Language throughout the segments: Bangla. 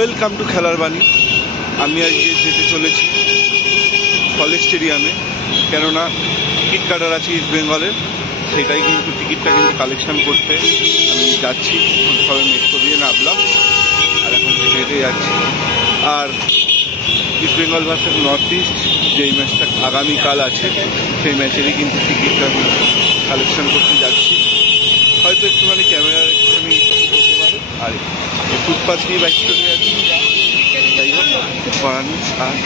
ওয়েলকাম টু খেলার বাণী। আমি আজকে যেতে চলেছি কলেজ স্টেডিয়ামে, কেননা টিকিট কাটার আছে ইস্ট বেঙ্গলের, সেটাই কিন্তু টিকিটটা কিন্তু কালেকশন করতে আমি যাচ্ছি। সবাই মেট্রো দিয়ে নামলাম আর এখন হেঁটে হেঁটে যাচ্ছি। আর East Bengal versus North East যেই ম্যাচটা আগামীকাল আছে, সেই ম্যাচেরই কিন্তু টিকিটটা আমি কালেকশন করতে যাচ্ছি। হয়তো একটুখানি ক্যামেরার একটুখানি হতে পারে, আর ফুটপাথ দিয়ে বাইক চলে যাচ্ছি। যাই হোক, বাড়ানি আর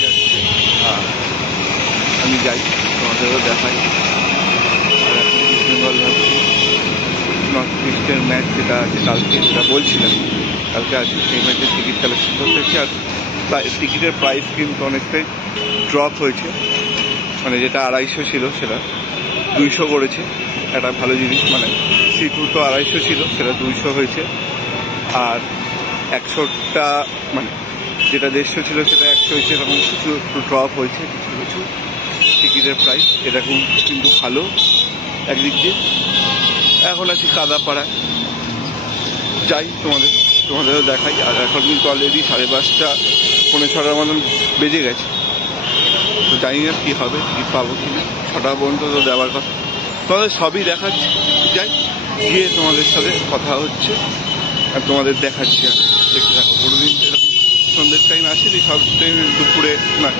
যাচ্ছে, আর আমি যাই, তোমাদেরও দেখাই। আর এখন ইস্ট বেঙ্গল ভার্সেস নর্থ ইস্টের ম্যাচ যেটা আছে কালকে, যেটা বলছিলাম কালকে আছে, সেই ম্যাচের টিকিট কালেকশন করতেছি। আর টিকিটের প্রাইস কিন্তু অনেকটাই ড্রপ হয়েছে, মানে যেটা 250 ছিল সেটা 200 করেছে। একটা ভালো জিনিস, মানে সিটু তো 250 ছিল, সেটা 200 হয়েছে। আর 100টা মানে যেটা 150 ছিল সেটা 100 হয়েছে। এরকম কিছু একটু ড্রপ হয়েছে কিছু কিছু টিকিটের প্রাইস, এটা কিন্তু ভালো একদিক দিয়ে। এখন আছি কাদাপাড়ায়, যাই তোমাদেরও দেখাই। আর এখন কিন্তু অলরেডি 5:30 পৌনে 6টার মতন বেজে গেছে, তো জানি না কী হবে, টিকিট পাবো কি না। 6টা পর্যন্ত তো দেওয়ার কথা, তোমাদের সবই দেখাচ্ছি। যাই, গিয়ে তোমাদের সাথে কথা হচ্ছে আর তোমাদের দেখাচ্ছি। আর দেখতে থাকো। কোনোদিন এরকম সন্ধ্যের টাইম আসেনি, সব টাইম দুপুরে না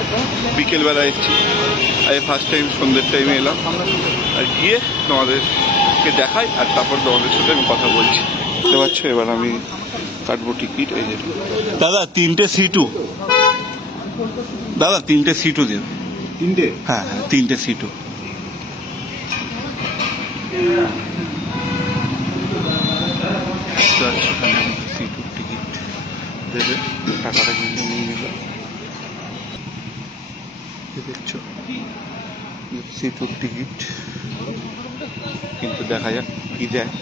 বিকেলবেলা এসেছি। আজ ফার্স্ট টাইম সন্ধ্যের টাইমে এলাম। আর গিয়ে তোমাদেরকে দেখাই, আর তারপর তোমাদের সাথে আমি কথা বলছি। বুঝতে পারছো? এবার আমি কাটবো টিকিট। এই যে দাদা 3টে সিটু, দাদা 3টে সিটু দিন। 3টে? হ্যাঁ হ্যাঁ, 3টে সিটু। সিটুর টিকিট দেবে, টাকাটা কিন্তু নিয়ে নিল। দেখছো সিটুর টিকিট, কিন্তু দেখা যাক কি দেয়।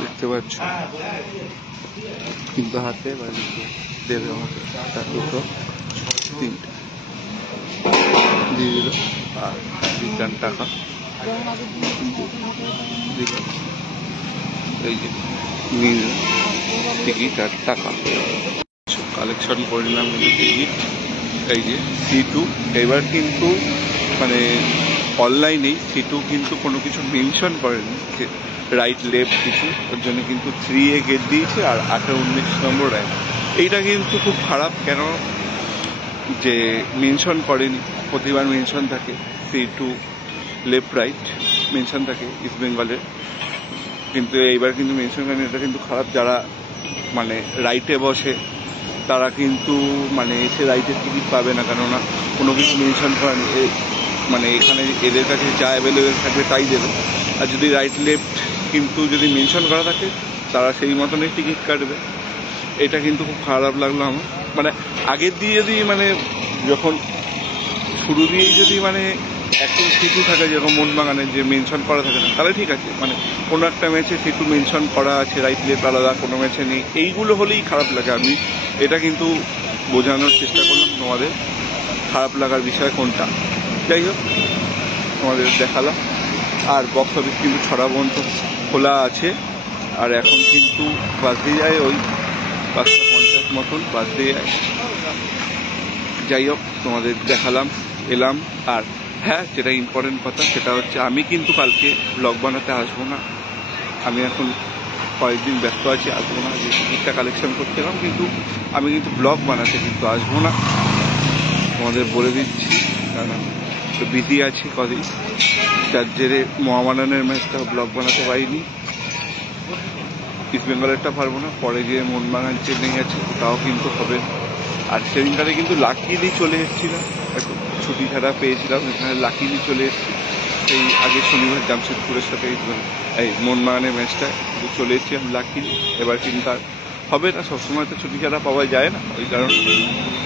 দেখতে পাচ্ছ, কিন্তু হাতে দেবে আমাকে 2 3টে দিয়ে দিল। আর রিটার্ন টাকা এই যে নিয়ে নিল টিকিট আর টাকা। কালেকশন করে নিলাম কিন্তু টিকিট। এই যে সিটু, এবার কিন্তু মানে অনলাইনেই সিটু কিন্তু কোনো কিছু মেনশন করেনি রাইট লেফট কিছু, ওর জন্য কিন্তু 3A গেট দিয়েছে আর 18-19 নম্বর র্যাঙ্ক। এইটা কিন্তু খুব খারাপ, কেন যে মেনশন করেনি। প্রতিবার মেনশন থাকে সিটু লেফট রাইট মেনশন থাকে ইস্ট বেঙ্গলের, কিন্তু এইবার কিন্তু মেনশন করেনি। এটা কিন্তু খারাপ। যারা মানে রাইটে বসে তারা কিন্তু মানে এসে রাইটের টিকিট পাবে না, কেননা কোনো কিছু মেনশন করেনি। মানে এখানে এদের কাছে যা অ্যাভেলেবেল থাকবে তাই দেবে। আর যদি রাইট লেফট কিন্তু যদি মেনশন করা থাকে, তারা সেই মতনই টিকিট কাটবে। এটা কিন্তু খুব খারাপ লাগলো আমার। মানে আগের দিয়ে যদি মানে যখন শুরু দিয়েই যদি মানে একটু সিটু থাকে, যেরকম মোহনবাগানের যে মেনশন করা থাকে না, তাহলে ঠিক আছে। মানে কোনো একটা ম্যাচে সিটু মেনশন করা আছে, রাইট লেফট আলাদা, কোনো ম্যাচে নেই, এইগুলো হলেই খারাপ লাগে। আমি এটা কিন্তু বোঝানোর চেষ্টা করলাম তোমাদের খারাপ লাগার বিষয় কোনটা। যাই হোক, তোমাদের দেখালাম। আর বক্স অফিস কিন্তু 6টা পর্যন্ত খোলা আছে। আর এখন কিন্তু বাজতে যায় ওই 5:50 মতন বাজতে যায়। যাই হোক, তোমাদের দেখালাম, এলাম। আর হ্যাঁ, যেটা ইম্পর্টেন্ট কথা সেটা হচ্ছে, আমি কিন্তু কালকে ব্লগ বানাতে আসবো না। আমি এখন কয়েকদিন ব্যস্ত আছি, আসবো না। যে টিকিটটা কালেকশন করতে এলাম, কিন্তু আমি কিন্তু ব্লগ বানাতে কিন্তু আসবো না, তোমাদের বলে দিচ্ছি। কারণ তো বিজি আছি কদিন, যার জেরে মোহামেডানের ম্যাচটা ব্লগ বানাতে পারিনি। ইস্ট বেঙ্গলেরটা পারবো না, পরে গিয়ে মোহনবাগান চেন্নাই আছে, তাও কিন্তু হবে। আর সেদিনকারে কিন্তু লাকিলি চলে এসেছিলাম, একটু ছুটি ছাড়া পেয়েছিলাম, এখানে লাকিলি চলে এসেছি। এই আগে শনিবার জামশেদপুরের সাথে এই মোহনবাগানের ম্যাচটা চলে এসেছি আমি লাকিলি। এবার কিন্তু আর হবে না, সবসময় তো ছুটি ছাড়া পাওয়া যায় না, ওই কারণে।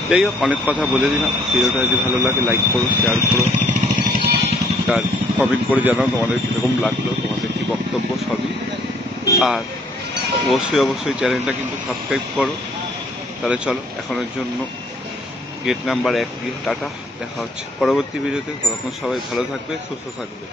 যাই হোক, অনেক কথা বলে দিলাম। ভিডিওটা যদি ভালো লাগে লাইক করো, শেয়ার করো, আর কমেন্ট করে জানাও তোমাদের কীরকম লাগলো, তোমাদের কী বক্তব্য, সবই। আর অবশ্যই চ্যানেলটা কিন্তু সাবস্ক্রাইব করো। তাহলে চলো এখনের জন্য গেট নাম্বার 1 দিয়ে টাটা, দেখা হচ্ছে পরবর্তী ভিডিওতে। ততক্ষণ সবাই ভালো থাকবে, সুস্থ থাকবে।